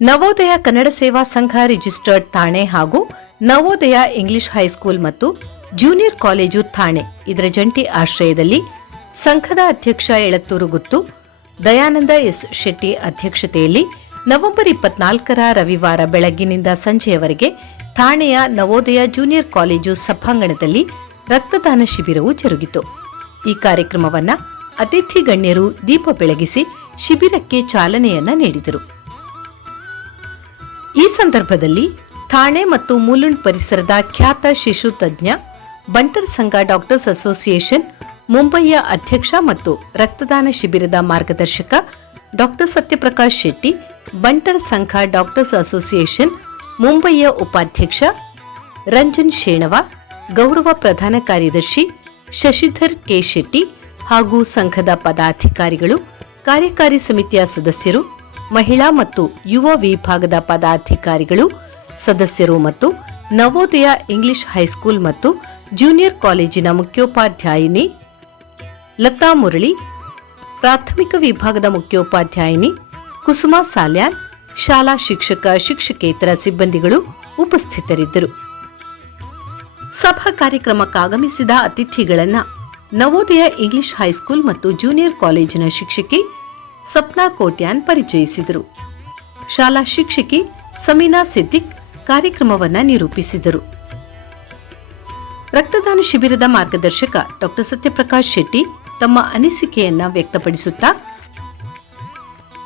ನವೋದಯ ಕನ್ನಡ ಸೇವಾ ಸಂಘ ರಿಜಿಸ್ಟರ್ಡ್ ಥಾಣೆ ಹಾಗೂ ನವೋದಯ ಇಂಗ್ಲಿಷ್ ಹೈಸ್ಕೂಲ್ ಮತ್ತು ಜೂನಿಯರ್ ಕಾಲೇಜು ಥಾಣೆ ಇದರ ಜಂಟಿ ಆಶ್ರಯದಲ್ಲಿ ಸಂಘದ ಅಧ್ಯಕ್ಷ ಎಳತ್ತೂರು ಗುತ್ತು, ದಯಾನಂದ ಎಸ್ ಶೆಟ್ಟಿ ಅಧ್ಯಕ್ಷತೆಯಲ್ಲಿ ನವೆಂಬರ್ ಇಪ್ಪತ್ನಾಲ್ಕರ ರವಿವಾರ ಬೆಳಗ್ಗಿನಿಂದ ಸಂಜೆಯವರೆಗೆ ಥಾಣೆಯ ನವೋದಯ ಜೂನಿಯರ್ ಕಾಲೇಜು ಸಭಾಂಗಣದಲ್ಲಿ ರಕ್ತದಾನ ಶಿಬಿರವು ಜರುಗಿತು. ಈ ಕಾರ್ಯಕ್ರಮವನ್ನ ಅತಿಥಿ ಗಣ್ಯರು ದೀಪ ಬೆಳಗಿಸಿ ಶಿಬಿರಕ್ಕೆ ಚಾಲನೆಯನ್ನ ನೀಡಿದರು. ಸಂದರ್ಭದಲ್ಲಿ ಥಾಣೆ ಮತ್ತು ಮೂಲುಂಡ್ ಪರಿಸರದ ಖ್ಯಾತ ಶಿಶು ತಜ್ಞ, ಬಂಟರ್ ಸಂಘ ಡಾಕ್ಟರ್ಸ್ ಅಸೋಸಿಯೇಷನ್, ಮುಂಬಯಿಯ ಅಧ್ಯಕ್ಷ ಮತ್ತು ರಕ್ತದಾನ ಶಿಬಿರದ ಮಾರ್ಗದರ್ಶಕ doctor Satyaprakash Shetty, Bantar Sangha doctors association, ಮುಂಬಯಿಯ ಉಪಾಧ್ಯಕ್ಷ ರಂಜನ್ ಶೇಣವ, ಗೌರವ ಪ್ರಧಾನ ಕಾರ್ಯದರ್ಶಿ ಶಶಿಧರ್ ಕೆ ಶೆಟ್ಟಿ ಹಾಗೂ ಸಂಘದ ಪದಾಧಿಕಾರಿಗಳು, ಕಾರ್ಯಕಾರಿ ಸಮಿತಿಯ ಸದಸ್ಯರು ಮಹಿಳಾ ಮತ್ತು ಯುವ ವಿಭಾಗದ ಪದಾಧಿಕಾರಿಗಳು, ಸದಸ್ಯರು ಮತ್ತು ನವೋದಯ ಇಂಗ್ಲಿಷ್ ಹೈಸ್ಕೂಲ್ ಮತ್ತು ಜೂನಿಯರ್ ಕಾಲೇಜಿನ ಮುಖ್ಯೋಪಾಧ್ಯಾಯಿನಿ ಲತಾ ಮುರಳಿ, ಪ್ರಾಥಮಿಕ ವಿಭಾಗದ ಮುಖ್ಯೋಪಾಧ್ಯಾಯಿನಿ ಕುಸುಮಾ ಸಾಲ್ಯಾನ್, ಶಾಲಾ ಶಿಕ್ಷಕ ಶಿಕ್ಷಕೇತರ ಸಿಬ್ಬಂದಿಗಳು ಉಪಸ್ಥಿತರಿದ್ದರು. ಸಭಾ ಕಾರ್ಯಕ್ರಮಕ್ಕಾಗಮಿಸಿದ ಅತಿಥಿಗಳನ್ನು ನವೋದಯ ಇಂಗ್ಲಿಷ್ ಹೈಸ್ಕೂಲ್ ಮತ್ತು ಜೂನಿಯರ್ ಕಾಲೇಜಿನ ಶಿಕ್ಷಕಿ ಸಪ್ನಾ ಕೋಟ್ಯಾನ್ ಪರಿಚಯಿಸಿದರು. ಶಾಲಾ ಶಿಕ್ಷಕಿ ಸಮೀನಾ ಸಿದ್ದಿಕ್ ಕಾರ್ಯಕ್ರಮವನ್ನ ನಿರೂಪಿಸಿದರು. ರಕ್ತದಾನ ಶಿಬಿರದ ಮಾರ್ಗದರ್ಶಕ ಡಾಕ್ಟರ್ ಸತ್ಯಪ್ರಕಾಶ್ ಶೆಟ್ಟಿ ತಮ್ಮ ಅನಿಸಿಕೆಯನ್ನ ವ್ಯಕ್ತಪಡಿಸುತ್ತಾ,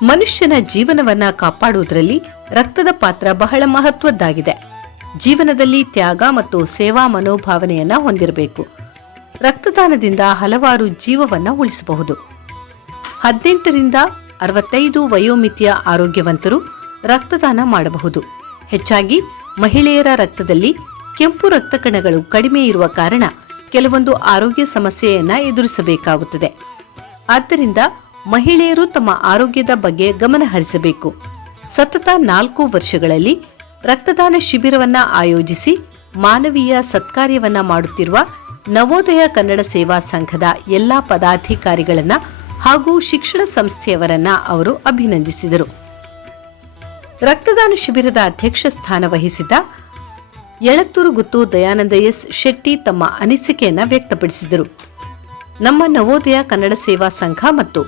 ಮನುಷ್ಯನ ಜೀವನವನ್ನ ಕಾಪಾಡುವುದರಲ್ಲಿ ರಕ್ತದ ಪಾತ್ರ ಬಹಳ ಮಹತ್ವದ್ದಾಗಿದೆ. ಜೀವನದಲ್ಲಿ ತ್ಯಾಗ ಮತ್ತು ಸೇವಾ ಮನೋಭಾವನೆಯನ್ನ ಹೊಂದಿರಬೇಕು. ರಕ್ತದಾನದಿಂದ ಹಲವಾರು ಜೀವವನ್ನ ಉಳಿಸಬಹುದು. ಹದಿನೆಂಟರಿಂದ ಅರವತ್ತೈದು ವಯೋಮಿತಿಯ ಆರೋಗ್ಯವಂತರು ರಕ್ತದಾನ ಮಾಡಬಹುದು. ಹೆಚ್ಚಾಗಿ ಮಹಿಳೆಯರ ರಕ್ತದಲ್ಲಿ ಕೆಂಪು ರಕ್ತ ಕಣಗಳು ಕಡಿಮೆ ಇರುವ ಕಾರಣ ಕೆಲವೊಂದು ಆರೋಗ್ಯ ಸಮಸ್ಯೆಯನ್ನ ಎದುರಿಸಬೇಕಾಗುತ್ತದೆ. ಆದ್ದರಿಂದ ಮಹಿಳೆಯರು ತಮ್ಮ ಆರೋಗ್ಯದ ಬಗ್ಗೆ ಗಮನ ಹರಿಸಬೇಕು. ಸತತ ನಾಲ್ಕು ವರ್ಷಗಳಲ್ಲಿ ರಕ್ತದಾನ ಶಿಬಿರವನ್ನ ಆಯೋಜಿಸಿ ಮಾನವೀಯ ಸತ್ಕಾರ್ಯವನ್ನ ಮಾಡುತ್ತಿರುವ ನವೋದಯ ಕನ್ನಡ ಸೇವಾ ಸಂಘದ ಎಲ್ಲಾ ಪದಾಧಿಕಾರಿಗಳನ್ನ ಹಾಗೂ ಶಿಕ್ಷಣ ಸಂಸ್ಥೆಯವರನ್ನ ಅವರು ಅಭಿನಂದಿಸಿದರು. ರಕ್ತದಾನ ಶಿಬಿರದ ಅಧ್ಯಕ್ಷ ಸ್ಥಾನ ವಹಿಸಿದ್ದ ಎಳತ್ತೂರು ಗುತ್ತು ದಯಾನಂದ ಎಸ್ ಶೆಟ್ಟಿ ತಮ್ಮ ಅನಿಸಿಕೆಯನ್ನು ವ್ಯಕ್ತಪಡಿಸಿದರು. ನಮ್ಮ ನವೋದಯ ಕನ್ನಡ ಸೇವಾ ಸಂಘ ಮತ್ತು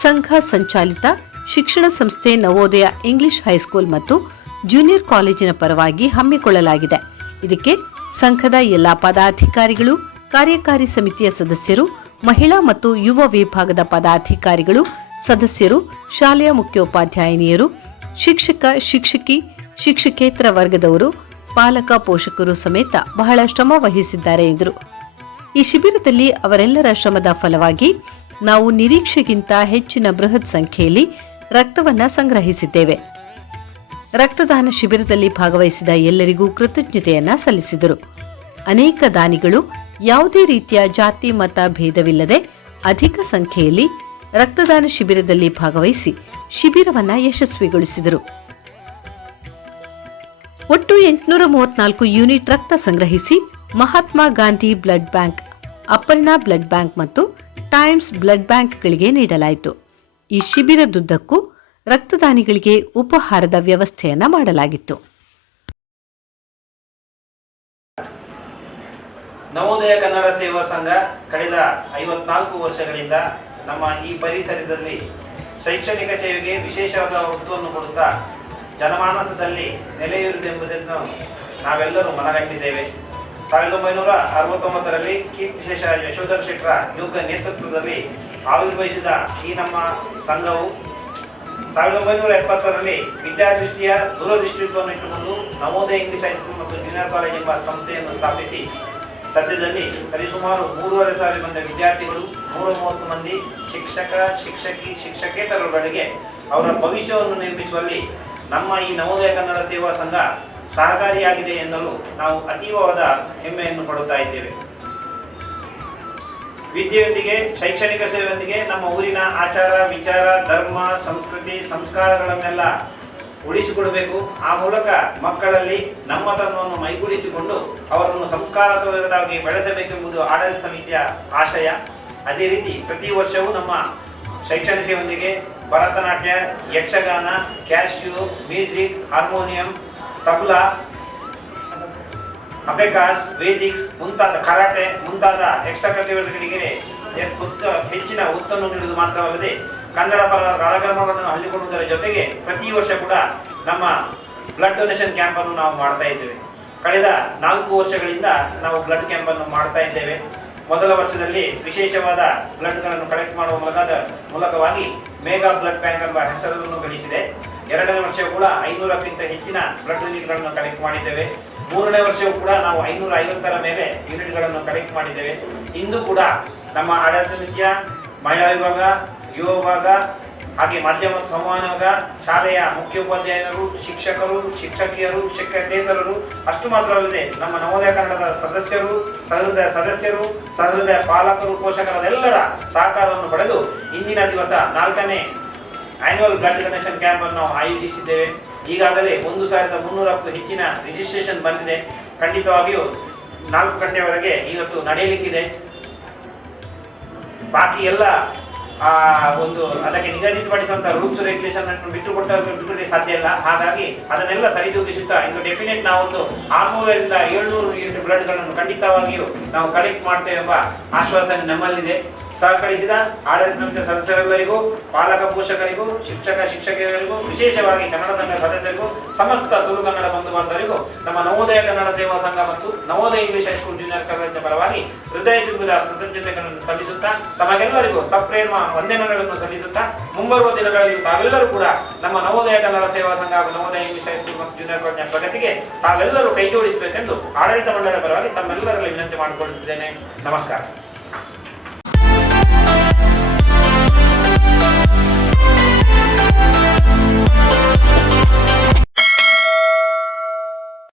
ಸಂಘ ಸಂಚಾಲಿತ ಶಿಕ್ಷಣ ಸಂಸ್ಥೆ ನವೋದಯ ಇಂಗ್ಲಿಷ್ ಹೈಸ್ಕೂಲ್ ಮತ್ತು ಜೂನಿಯರ್ ಕಾಲೇಜಿನ ಪರವಾಗಿ ಹಮ್ಮಿಕೊಳ್ಳಲಾಗಿದೆ. ಇದಕ್ಕೆ ಸಂಘದ ಎಲ್ಲಾ ಪದಾಧಿಕಾರಿಗಳು, ಕಾರ್ಯಕಾರಿ ಸಮಿತಿಯ ಸದಸ್ಯರು ಮಹಿಳಾ ಮತ್ತು ಯುವ ವಿಭಾಗದ ಪದಾಧಿಕಾರಿಗಳು, ಸದಸ್ಯರು, ಶಾಲೆಯ ಮುಖ್ಯೋಪಾಧ್ಯಾಯಿನಿಯರು, ಶಿಕ್ಷಕ, ಶಿಕ್ಷಕಿ, ಶಿಕ್ಷಕೇತರ ವರ್ಗದವರು, ಪಾಲಕ ಪೋಷಕರು ಸಮೇತ ಬಹಳ ಶ್ರಮ ವಹಿಸಿದ್ದಾರೆ ಎಂದರು. ಈ ಶಿಬಿರದಲ್ಲಿ ಅವರೆಲ್ಲರ ಶ್ರಮದ ಫಲವಾಗಿ ನಾವು ನಿರೀಕ್ಷೆಗಿಂತ ಹೆಚ್ಚಿನ ಬೃಹತ್ ಸಂಖ್ಯೆಯಲ್ಲಿ ರಕ್ತವನ್ನು ಸಂಗ್ರಹಿಸಿದ್ದೇವೆ. ರಕ್ತದಾನ ಶಿಬಿರದಲ್ಲಿ ಭಾಗವಹಿಸಿದ ಎಲ್ಲರಿಗೂ ಕೃತಜ್ಞತೆಯನ್ನ ಸಲ್ಲಿಸಿದರು. ಅನೇಕ ದಾನಿಗಳು ಯಾವುದೇ ರೀತಿಯ ಜಾತಿ, ಮತ, ಭೇದವಿಲ್ಲದೆ ಅಧಿಕ ಸಂಖ್ಯೆಯಲ್ಲಿ ರಕ್ತದಾನ ಶಿಬಿರದಲ್ಲಿ ಭಾಗವಹಿಸಿ ಶಿಬಿರವನ್ನು ಯಶಸ್ವಿಗೊಳಿಸಿದರು. ಒಟ್ಟು ಎಂಟುನೂರ ಮೂವತ್ನಾಲ್ಕು ಯೂನಿಟ್ ರಕ್ತ ಸಂಗ್ರಹಿಸಿ Mahatma Gandhi blood bank Aparna blood bank ಮತ್ತು ಟೈಮ್ಸ್ ಬ್ಲಡ್ ಬ್ಯಾಂಕ್ಗಳಿಗೆ ನೀಡಲಾಯಿತು. ಈ ಶಿಬಿರದುದ್ದಕ್ಕೂ ರಕ್ತದಾನಿಗಳಿಗೆ ಉಪಹಾರದ ವ್ಯವಸ್ಥೆಯನ್ನು ಮಾಡಲಾಗಿತ್ತು. ನವೋದಯ ಕನ್ನಡ ಸೇವಾ ಸಂಘ ಕಳೆದ ಐವತ್ನಾಲ್ಕು ವರ್ಷಗಳಿಂದ ನಮ್ಮ ಈ ಪರಿಸರದಲ್ಲಿ ಶೈಕ್ಷಣಿಕ ಸೇವೆಗೆ ವಿಶೇಷವಾದ ಒತ್ತುವನ್ನು ಕೊಡುತ್ತಾ ಜನಮಾನಸದಲ್ಲಿ ನೆಲೆಯೂರಿದೆಂಬುದನ್ನು ನಾವೆಲ್ಲರೂ ಮನಗಂಡಿದ್ದೇವೆ. ಸಾವಿರದ ಒಂಬೈನೂರ ಅರವತ್ತೊಂಬತ್ತರಲ್ಲಿ ಕೀರ್ತಿಶೇಷ ಯಶೋಧರ್ ಶೆಟ್ಟರ ಯೋಗ ನೇತೃತ್ವದಲ್ಲಿ ಆವಿರ್ಭವಿಸಿದ ಈ ನಮ್ಮ ಸಂಘವು ಸಾವಿರದ ಒಂಬೈನೂರ ಎಪ್ಪತ್ತರಲ್ಲಿ ವಿದ್ಯಾದೃಷ್ಟಿಯ ದೂರದೃಷ್ಟಿತ್ವವನ್ನು ಇಟ್ಟುಕೊಂಡು ನವೋದಯ ಇಂಗ್ಲಿಷ್ ಹೈಸ್ಕೂಲ್ ಮತ್ತು ಜೂನಿಯರ್ ಕಾಲೇಜ್ ಎಂಬ ಸಂಸ್ಥೆಯನ್ನು ಸ್ಥಾಪಿಸಿ ಸದ್ಯದಲ್ಲಿ ಸರಿಸುಮಾರು ಮೂರುವರೆ ಸಾವಿರ ಮಂದಿ ವಿದ್ಯಾರ್ಥಿಗಳು ನೂರ ಮೂವತ್ತು ಮಂದಿ ಶಿಕ್ಷಕ, ಶಿಕ್ಷಕಿ ಶಿಕ್ಷಕೇತರರೊಳಗೆ ಅವರ ಭವಿಷ್ಯವನ್ನು ನಿರ್ಮಿಸುವಲ್ಲಿ ನಮ್ಮ ಈ ನವೋದಯ ಕನ್ನಡ ಸೇವಾ ಸಂಘ ಸಹಕಾರಿಯಾಗಿದೆ ಎನ್ನಲು ನಾವು ಅತೀವವಾದ ಹೆಮ್ಮೆಯನ್ನು ಪಡುತ್ತಾ ಇದ್ದೇವೆ. ವಿದ್ಯೆಯೊಂದಿಗೆ, ಶೈಕ್ಷಣಿಕ ಸೇವೆಯೊಂದಿಗೆ ನಮ್ಮ ಊರಿನ ಆಚಾರ, ವಿಚಾರ, ಧರ್ಮ, ಸಂಸ್ಕೃತಿ, ಸಂಸ್ಕಾರಗಳನ್ನೆಲ್ಲ ಉಳಿಸಿಕೊಡಬೇಕು. ಆ ಮೂಲಕ ಮಕ್ಕಳಲ್ಲಿ ನಮ್ಮತನವನ್ನು ಮೈಗೂಡಿಸಿಕೊಂಡು ಅವರನ್ನು ಸಂಸ್ಕಾರಯುತವಾಗಿ ಬೆಳೆಸಬೇಕೆಂಬುದು ಆಡಳಿತ ಸಮಿತಿಯ ಆಶಯ. ಅದೇ ರೀತಿ ಪ್ರತಿ ವರ್ಷವೂ ನಮ್ಮ ಶೈಕ್ಷಣಿಕ ಸೇವೆಯೊಂದಿಗೆ Bharatanatyam, Yakshagana cashew music, harmonium, tabla, abacus Vedic ಮುಂತಾದ ಕರಾಟೆ ಮುಂತಾದ ಎಕ್ಸ್ಟ್ರಾ ಕರಿಕ್ಯುಲರ್ಗಳಿಗೆ ಹೆಚ್ಚಿನ ಒತ್ತನ್ನು ನೀಡುವುದು ಮಾತ್ರವಲ್ಲದೆ ಕನ್ನಡ ಪರ ಕಾರ್ಯಕ್ರಮಗಳನ್ನು ಹಳ್ಳಿಕೊಳ್ಳುವುದರ ಜೊತೆಗೆ ಪ್ರತಿ ವರ್ಷ ಕೂಡ ನಮ್ಮ ಬ್ಲಡ್ ಡೊನೇಷನ್ ಕ್ಯಾಂಪ್ ಅನ್ನು ನಾವು ಮಾಡ್ತಾ ಇದ್ದೇವೆ. ಕಳೆದ ನಾಲ್ಕು ವರ್ಷಗಳಿಂದ ನಾವು ಬ್ಲಡ್ ಕ್ಯಾಂಪ್ ಅನ್ನು ಮಾಡ್ತಾ ಇದ್ದೇವೆ. ಮೊದಲ ವರ್ಷದಲ್ಲಿ ವಿಶೇಷವಾದ ಬ್ಲಡ್ಗಳನ್ನು ಕಲೆಕ್ಟ್ ಮಾಡುವ ಮೂಲಕದ ಮೂಲಕವಾಗಿ ಮೇಗಾ ಬ್ಲಡ್ ಬ್ಯಾಂಕ್ ಎಂಬ ಹೆಸರನ್ನು ಗಳಿಸಿದೆ. ಎರಡನೇ ವರ್ಷವೂ ಕೂಡ ಐನೂರಕ್ಕಿಂತ ಹೆಚ್ಚಿನ ಬ್ಲಡ್ ಯೂನಿಟ್ಗಳನ್ನು ಕಲೆಕ್ಟ್ ಮಾಡಿದ್ದೇವೆ. ಮೂರನೇ ವರ್ಷವೂ ಕೂಡ ನಾವು ಐನೂರ ಐವತ್ತರ ಮೇಲೆ ಯೂನಿಟ್ಗಳನ್ನು ಕಲೆಕ್ಟ್ ಮಾಡಿದ್ದೇವೆ. ಇಂದು ಕೂಡ ನಮ್ಮ ಆಡಳಿತ ನಿತ್ಯ ಮಹಿಳಾ ವಿಭಾಗ ಯುವ ವಿಭಾಗ ಹಾಗೆ ಮಾಧ್ಯಮ ಮತ್ತು ಶಾಲೆಯ ಮುಖ್ಯ ಮುಖ್ಯೋಪಾಧ್ಯಾಯರು, ಶಿಕ್ಷಕರು, ಶಿಕ್ಷಕಿಯರು, ಶಿಕ್ಷಕೇತರರು, ಅಷ್ಟು ಮಾತ್ರ ಅಲ್ಲದೆ ನಮ್ಮ ನವೋದಯ ಕನ್ನಡದ ಸದಸ್ಯರು, ಸಹೃದಯ ಸದಸ್ಯರು, ಸಹೃದಯ ಪಾಲಕರು ಪೋಷಕರದೆಲ್ಲರ ಸಹಕಾರವನ್ನು ಪಡೆದು ಇಂದಿನ ದಿವಸ ನಾಲ್ಕನೇ ಆನ್ಯುವಲ್ ಬ್ಲಡ್ ಡೊನೇಷನ್ ಕ್ಯಾಂಪನ್ನು ಆಯೋಜಿಸಿದ್ದೇವೆ. ಈಗಾಗಲೇ ಒಂದು ಸಾವಿರದ ಮುನ್ನೂರಕ್ಕೂ ಹೆಚ್ಚಿನ ರಿಜಿಸ್ಟ್ರೇಷನ್ ಬಂದಿದೆ. ಖಂಡಿತವಾಗಿಯೂ ನಾಲ್ಕು ಗಂಟೆವರೆಗೆ ಇವತ್ತು ನಡೆಯಲಿಕ್ಕಿದೆ. ಬಾಕಿ ಎಲ್ಲ ಆ ಒಂದು ಅದಕ್ಕೆ ನಿಗದಿತಪಡಿಸುವಂತಹ ರೂಲ್ಸ್ ರೆಗ್ಯುಲೇಷನ್ ಅನ್ನು ಬಿಟ್ಟು ಕೊಟ್ಟ ಸಾಧ್ಯ ಇಲ್ಲ. ಹಾಗಾಗಿ ಅದನ್ನೆಲ್ಲ ಸರಿದೂಗಿಸುತ್ತಾ ಇನ್ನು ಡೆಫಿನೆಟ್ ನಾವೊಂದು ಆರ್ನೂರರಿಂದ ಏಳ್ನೂರು ಯೂನಿಟ್ ಬ್ಲಡ್ಗಳನ್ನು ಖಂಡಿತವಾಗಿಯೂ ನಾವು ಕಲೆಕ್ಟ್ ಮಾಡ್ತೇವೆ ಎಂಬ ಆಶ್ವಾಸನೆ ನಮ್ಮಲ್ಲಿದೆ. ಸಹಕರಿಸಿದ ಆಡಳಿತ ಸಮಿತಿಯ ಸದಸ್ಯರೆಲ್ಲರಿಗೂ, ಪಾಲಕ ಪೋಷಕರಿಗೂ, ಶಿಕ್ಷಕ ಶಿಕ್ಷಕಿಯರಿಗೂ, ವಿಶೇಷವಾಗಿ ಕನ್ನಡ ಸಂಘ ಸದಸ್ಯರಿಗೂ, ಸಮಸ್ತ ತುಳು ಕನ್ನಡ ಬಂಧು ಬಾಂಧವರಿಗೂ, ನಮ್ಮ ನವೋದಯ ಕನ್ನಡ ಸೇವಾ ಸಂಘ ಮತ್ತು ನವೋದಯ ಇಂಗ್ಲಿಷ್ ಹೈಸ್ಕೂಲ್ ಜೂನಿಯರ್ ಕಾಲೇಜಿನ ಪರವಾಗಿ ಹೃದಯ ತುಂಬಿದ ಕೃತಜ್ಞತೆಗಳನ್ನು ಸಲ್ಲಿಸುತ್ತಾ, ತಮಗೆಲ್ಲರಿಗೂ ಸಪ್ರೇಮ ವಂದನೆಗಳನ್ನು ಸಲ್ಲಿಸುತ್ತಾ, ಮುಂಬರುವ ದಿನಗಳಲ್ಲಿ ತಾವೆಲ್ಲರೂ ಕೂಡ ನಮ್ಮ ನವೋದಯ ಕನ್ನಡ ಸೇವಾ ಸಂಘ ಹಾಗೂ ನವೋದಯ ಇಂಗ್ಲಿಷ್ ಹೈಸ್ಕೂಲ್ ಮತ್ತು ಜೂನಿಯರ್ ಕಾಲೇಜಿನ ಪ್ರಗತಿಗೆ ತಾವೆಲ್ಲರೂ ಕೈಜೋಡಿಸಬೇಕೆಂದು ಆಡಳಿತ ಮಂಡಳಿಯ ಪರವಾಗಿ ತಮ್ಮೆಲ್ಲರಲ್ಲಿ ವಿನಂತಿ ಮಾಡಿಕೊಳ್ಳುತ್ತಿದ್ದೇನೆ. ನಮಸ್ಕಾರ.